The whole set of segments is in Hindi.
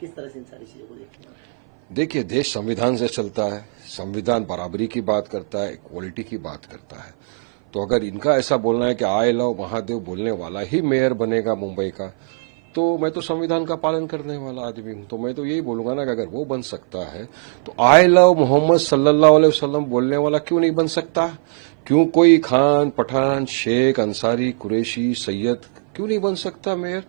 किस तरह से इन सारी चीजों को देखते हैं? देखिए, देश संविधान से चलता है, संविधान बराबरी की बात करता है, इक्वालिटी की बात करता है। तो अगर इनका ऐसा बोलना है कि आई लव महादेव बोलने वाला ही मेयर बनेगा मुंबई का, तो मैं तो संविधान का पालन करने वाला आदमी हूं। तो मैं तो यही बोलूंगा ना कि अगर वो बन सकता है तो आई लव मोहम्मद सल्लल्लाहु अलैहि वसल्लम बोलने वाला क्यों नहीं बन सकता? क्यों कोई खान, पठान, शेख, अंसारी, कुरैशी, सैयद क्यों नहीं बन सकता मेयर?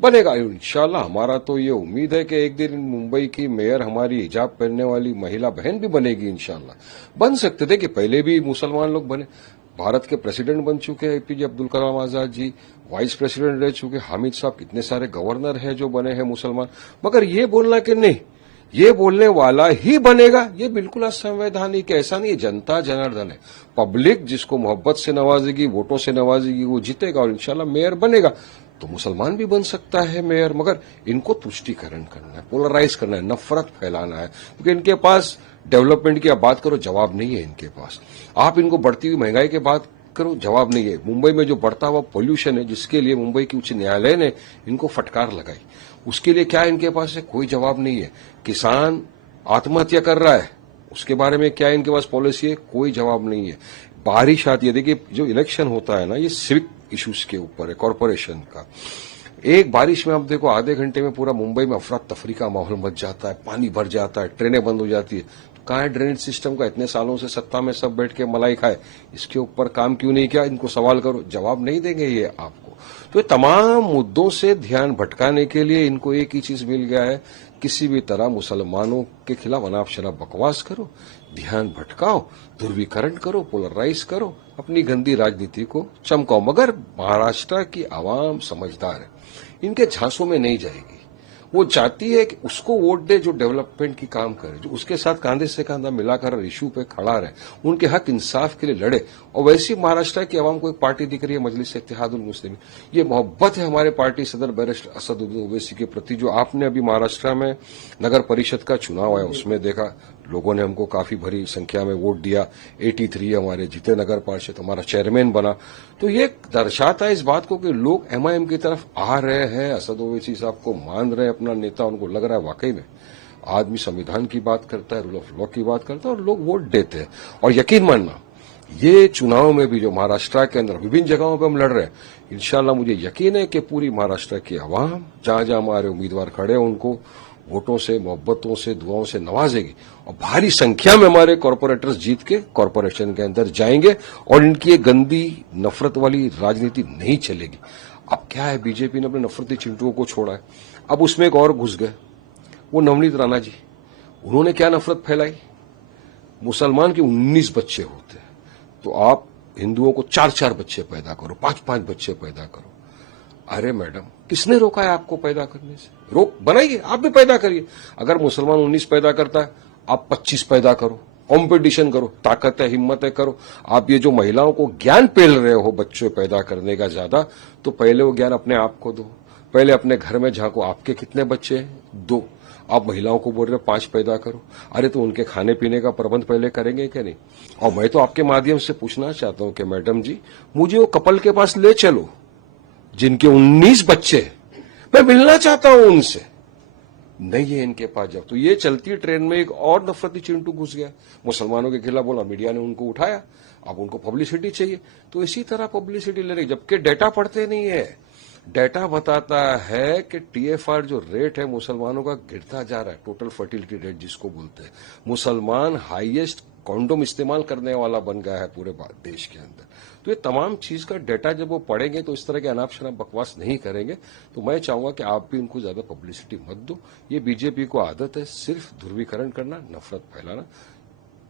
बनेगा इंशाल्लाह। हमारा तो ये उम्मीद है कि एक दिन मुंबई की मेयर हमारी हिजाब पहनने वाली महिला बहन भी बनेगी इंशाल्लाह। बन सकते थे कि पहले भी मुसलमान लोग बने। भारत के प्रेसिडेंट बन चुके हैं APJ Abdul Kalam Azad ji, vice president रह चुके हामिद साहब, कितने सारे गवर्नर हैं जो बने हैं मुसलमान। मगर ये बोलना कि नहीं, ये बोलने वाला ही बनेगा, ये बिल्कुल असंवैधानिक है। ऐसा नहीं, जनता जनार्दन है। पब्लिक जिसको मोहब्बत से नवाजेगी, वोटों से नवाजेगी, वो जीतेगा और इंशाल्लाह मेयर बनेगा। तो मुसलमान भी बन सकता है मेयर, मगर इनको तुष्टीकरण करना है, पोलराइज करना है, नफरत फैलाना है, क्योंकि इनके पास डेवलपमेंट की आप बात करो, जवाब नहीं है इनके पास। आप इनको बढ़ती हुई महंगाई की बात करो, जवाब नहीं है। मुंबई में जो बढ़ता हुआ पोल्यूशन है, जिसके लिए मुंबई की उच्च न्यायालय ने इनको फटकार लगाई, उसके लिए क्या इनके पास है? कोई जवाब नहीं है। किसान आत्महत्या कर रहा है, उसके बारे में क्या इनके पास पॉलिसी है? कोई जवाब नहीं है। बारिश आती है, देखिए जो इलेक्शन होता है ना, ये सिविक इश्यूज के ऊपर है, कॉरपोरेशन का। एक बारिश में आप देखो, आधे घंटे में पूरा मुंबई में अफरा तफरी का माहौल मच जाता है, पानी भर जाता है, ट्रेनें बंद हो जाती है। तो कहाँ है ड्रेनेज सिस्टम का? इतने सालों से सत्ता में सब बैठ के मलाई खाए, इसके ऊपर काम क्यों नहीं किया? इनको सवाल करो, जवाब नहीं देंगे ये आपको। तो ये तमाम मुद्दों से ध्यान भटकाने के लिए इनको एक ही चीज मिल गया है, किसी भी तरह मुसलमानों के खिलाफ अनाप शनाप बकवास करो, ध्यान भटकाओ, ध्रुवीकरण करो, पोलराइज करो, अपनी गंदी राजनीति को चमकाओ। मगर महाराष्ट्र की आवाम समझदार है, इनके झांसों में नहीं जाएगी। वो चाहती है कि उसको वोट दे जो डेवलपमेंट की काम करे, जो उसके साथ कांधे से कांधा मिलाकर इशू पे खड़ा रहे, उनके हक इंसाफ के लिए लड़े। और वैसी महाराष्ट्र की आवाम को एक पार्टी दिख रही है, मजलिस इत्तेहादुल मुस्लिमीन। ये मोहब्बत है हमारे पार्टी सदर बैरिस्टर असदुद्दीन ओवैसी के प्रति। जो आपने अभी महाराष्ट्र में नगर परिषद का चुनाव है, उसमें देखा लोगों ने हमको काफी भरी संख्या में वोट दिया। 83 हमारे जीते नगर पार्षद, हमारा चेयरमैन बना। तो ये दर्शाता है इस बात को कि लोग एमआईएम की तरफ आ रहे हैं, असद ओवैसी साहब को मान रहे हैं अपना नेता। उनको लग रहा है वाकई में आदमी संविधान की बात करता है, रूल ऑफ लॉ की बात करता है, और लोग वोट देते हैं। और यकीन मानना, ये चुनाव में भी जो महाराष्ट्र के अंदर विभिन्न जगहों पर हम लड़ रहे हैं, इंशाल्लाह मुझे यकीन है कि पूरी महाराष्ट्र की आवाम जहां जहां हमारे उम्मीदवार खड़े हैं उनको वोटों से, मोहब्बतों से, दुआओं से नवाजेगी। और भारी संख्या में हमारे कॉरपोरेटर्स जीत के कॉरपोरेशन के अंदर जाएंगे और इनकी ये गंदी नफरत वाली राजनीति नहीं चलेगी। अब क्या है, बीजेपी ने अपने नफरती चिंटुओं को छोड़ा है, अब उसमें एक और घुस गए, वो नवनीत राणा जी। उन्होंने क्या नफरत फैलाई? मुसलमान के 19 बच्चे होते हैं, तो आप हिंदुओं को 4-4 बच्चे पैदा करो, 5-5 बच्चे पैदा करो। अरे मैडम, किसने रोका है आपको पैदा करने से? रोक बनाइए, आप भी पैदा करिए। अगर मुसलमान 19 पैदा करता है, आप 25 पैदा करो, कंपटीशन करो, ताकत है, हिम्मत है, करो। आप ये जो महिलाओं को ज्ञान पेल रहे हो बच्चे पैदा करने का ज्यादा, तो पहले वो ज्ञान अपने आप को दो। पहले अपने घर में झांको, आपके कितने बच्चे हैं? 2। आप महिलाओं को बोल रहे हो 5 पैदा करो। अरे तो उनके खाने पीने का प्रबंध पहले करेंगे क्या नहीं? और मैं तो आपके माध्यम से पूछना चाहता हूं कि मैडम जी, मुझे वो कपल के पास ले चलो जिनके 19 बच्चे, मैं मिलना चाहता हूं उनसे। नहीं है इनके पास। जब तो ये चलती ट्रेन में एक और नफरती चिंटू घुस गया, मुसलमानों के खिलाफ बोला, मीडिया ने उनको उठाया, अब उनको पब्लिसिटी चाहिए, तो इसी तरह पब्लिसिटी ले रही, जबकि डेटा पढ़ते नहीं है। डेटा बताता है कि टीएफआर जो रेट है मुसलमानों का गिरता जा रहा है, टोटल फर्टिलिटी रेट जिसको बोलते हैं। मुसलमान हाईएस्ट कॉन्डोम इस्तेमाल करने वाला बन गया है पूरे देश के अंदर। तो ये तमाम चीज का डेटा जब वो पढ़ेंगे तो इस तरह के अनाप शनाप बकवास नहीं करेंगे। तो मैं चाहूंगा कि आप भी उनको ज्यादा पब्लिसिटी मत दो। ये बीजेपी को आदत है सिर्फ ध्रुवीकरण करना, नफरत फैलाना।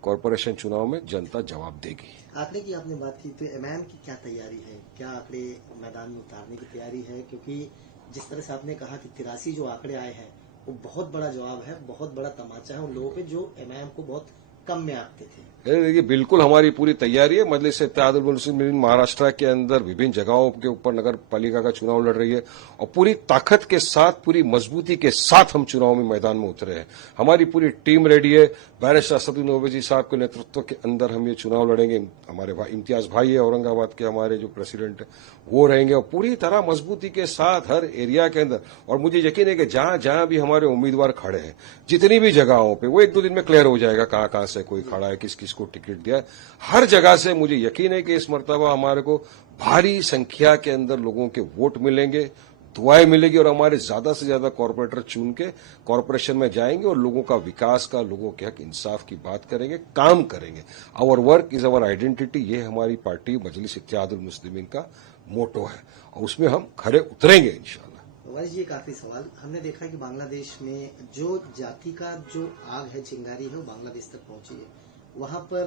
कॉरपोरेशन चुनाव में जनता जवाब देगी। आंकड़े की आपने बात की, तो एमआईएम की क्या तैयारी है? क्या आंकड़े मैदान में उतारने की तैयारी है? क्योंकि जिस तरह से आपने कहा कि 83 जो आंकड़े आए हैं, वो बहुत बड़ा जवाब है, बहुत बड़ा तमाचा है उन लोगों पे जो एमआईएम को बहुत कम में आते थे? देखिए, बिल्कुल हमारी पूरी तैयारी है। मजलिस इत्तेहादुल मुस्लिमीन महाराष्ट्र के अंदर विभिन्न जगहों के ऊपर नगर पालिका का चुनाव लड़ रही है और पूरी ताकत के साथ, पूरी मजबूती के साथ हम चुनाव में मैदान में उतरे हैं। हमारी पूरी टीम रेडी है। बैरिस्टर असदुद्दीन ओवैसी साहब के नेतृत्व के अंदर हम ये चुनाव लड़ेंगे। हमारे इम्तियाज भाई है औरंगाबाद के, हमारे जो प्रेसिडेंट है वो रहेंगे और पूरी तरह मजबूती के साथ हर एरिया के अंदर। और मुझे यकीन है कि जहां जहां भी हमारे उम्मीदवार खड़े हैं, जितनी भी जगहों पे, वो 1-2 दिन में क्लियर हो जाएगा कहां कहां से कोई खड़ा है, किस किस को टिकट दिया है। हर जगह से मुझे यकीन है कि इस मर्तबा हमारे को भारी संख्या के अंदर लोगों के वोट मिलेंगे, दुआएं मिलेगी और हमारे ज्यादा से ज्यादा कॉर्पोरेटर चुन के कॉर्पोरेशन में जाएंगे और लोगों का विकास का, लोगों के हक इंसाफ की बात करेंगे, काम करेंगे। Our work is our identity, ये हमारी पार्टी मजलिस इत्तेहादुल मुस्लिमीन का मोटो है और उसमें हम खरे उतरेंगे इंशाल्लाह। वारिस जी, एक आखिरी सवाल। हमने देखा कि बांग्लादेश में जो जाति का जो आग है, चिंगारी है, वो बांग्लादेश तक पहुंची है। वहां पर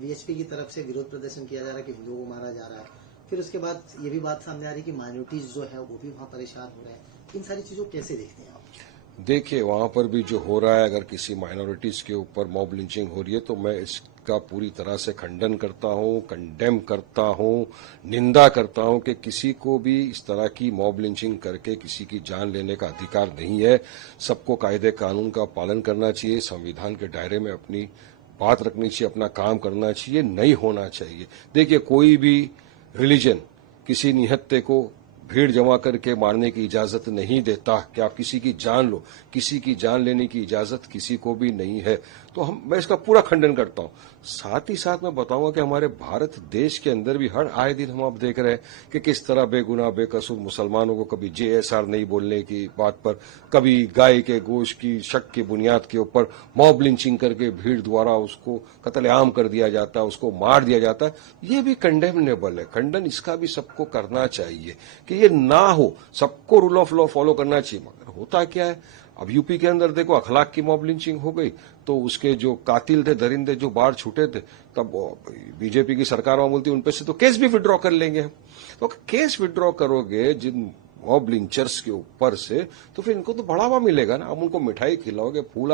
बीएचपी की तरफ से विरोध प्रदर्शन किया जा रहा है कि हिंदुओं को मारा जा रहा है। फिर उसके बाद ये भी बात सामने आ रही है कि माइनॉरिटीज जो है वो भी वहां परेशान हो रहे हैं। इन सारी चीजों को कैसे देखते हैं आप? देखिए, वहां पर भी जो हो रहा है, अगर किसी माइनॉरिटीज के ऊपर मॉब लिंचिंग हो रही है तो मैं इसका पूरी तरह से खंडन करता हूं, कंडेम करता हूं, निंदा करता हूं कि किसी को भी इस तरह की मॉब लिंचिंग करके किसी की जान लेने का अधिकार नहीं है। सबको कायदे कानून का पालन करना चाहिए, संविधान के दायरे में अपनी बात रखनी चाहिए, अपना काम करना चाहिए, नहीं होना चाहिए। देखिए, कोई भी रिलीजन किसी निहत्थे को भीड़ जमा करके मारने की इजाजत नहीं देता कि आप किसी की जान लो। किसी की जान लेने की इजाजत किसी को भी नहीं है। तो मैं इसका पूरा खंडन करता हूं। साथ ही साथ मैं बताऊंगा कि हमारे भारत देश के अंदर भी हर आए दिन हम अब देख रहे हैं कि किस तरह बेगुनाह बेकसूर मुसलमानों को कभी जेएसआर नहीं बोलने की बात पर, कभी गाय के गोश्त की शक की बुनियाद के ऊपर मॉब लिंचिंग करके भीड़ द्वारा उसको कत्लेआम कर दिया जाता है, उसको मार दिया जाता है। ये भी कंडेमनेबल है। खंडन इसका भी सबको करना चाहिए कि ये ना हो। सबको रूल ऑफ लॉ फॉलो करना चाहिए। मगर होता क्या है, अब यूपी के अंदर देखो अखलाक की मॉब लिंचिंग हो गई तो उसके जो कातिल थे, दरिंदे जो बाहर छूटे थे, तब बीजेपी की सरकार वहां बोलती उन पे से तो केस भी विड्रॉ कर लेंगे हम। तो केस विड्रॉ करोगे जिन मॉब लिंचर्स के ऊपर से तो फिर इनको तो बढ़ावा मिलेगा ना। अब उनको मिठाई खिलाओगे, फूला